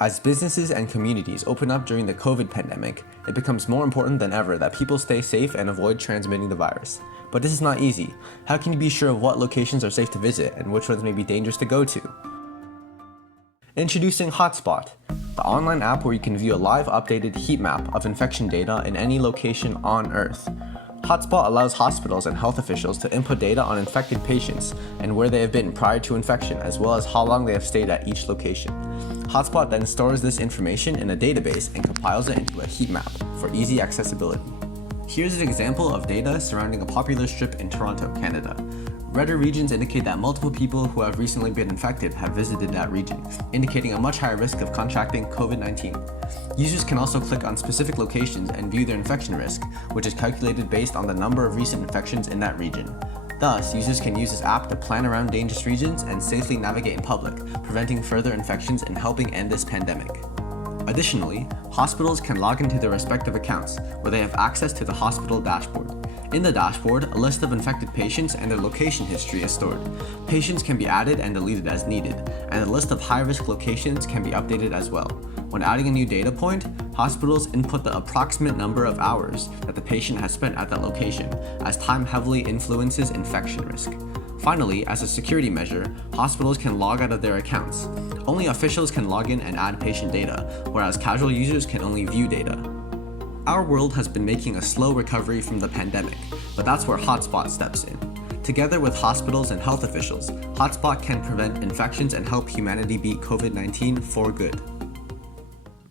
As businesses and communities open up during the COVID pandemic, it becomes more important than ever that people stay safe and avoid transmitting the virus. But this is not easy. How can you be sure of what locations are safe to visit and which ones may be dangerous to go to? Introducing Hotspot, the online app where you can view a live updated heat map of infection data in any location on Earth. Hotspot allows hospitals and health officials to input data on infected patients and where they have been prior to infection, as well as how long they have stayed at each location. Hotspot then stores this information in a database and compiles it into a heat map for easy accessibility. Here's an example of data surrounding a popular strip in Toronto, Canada. Redder regions indicate that multiple people who have recently been infected have visited that region, indicating a much higher risk of contracting COVID-19. Users can also click on specific locations and view their infection risk, which is calculated based on the number of recent infections in that region. Thus, users can use this app to plan around dangerous regions and safely navigate in public, preventing further infections and helping end this pandemic. Additionally, hospitals can log into their respective accounts, where they have access to the hospital dashboard. In the dashboard, a list of infected patients and their location history is stored. Patients can be added and deleted as needed, and a list of high-risk locations can be updated as well. When adding a new data point, hospitals input the approximate number of hours that the patient has spent at that location, as time heavily influences infection risk. Finally, as a security measure, hospitals can log out of their accounts. Only officials can log in and add patient data, whereas casual users can only view data. Our world has been making a slow recovery from the pandemic, but that's where Hotspot steps in. Together with hospitals and health officials, Hotspot can prevent infections and help humanity beat COVID-19 for good.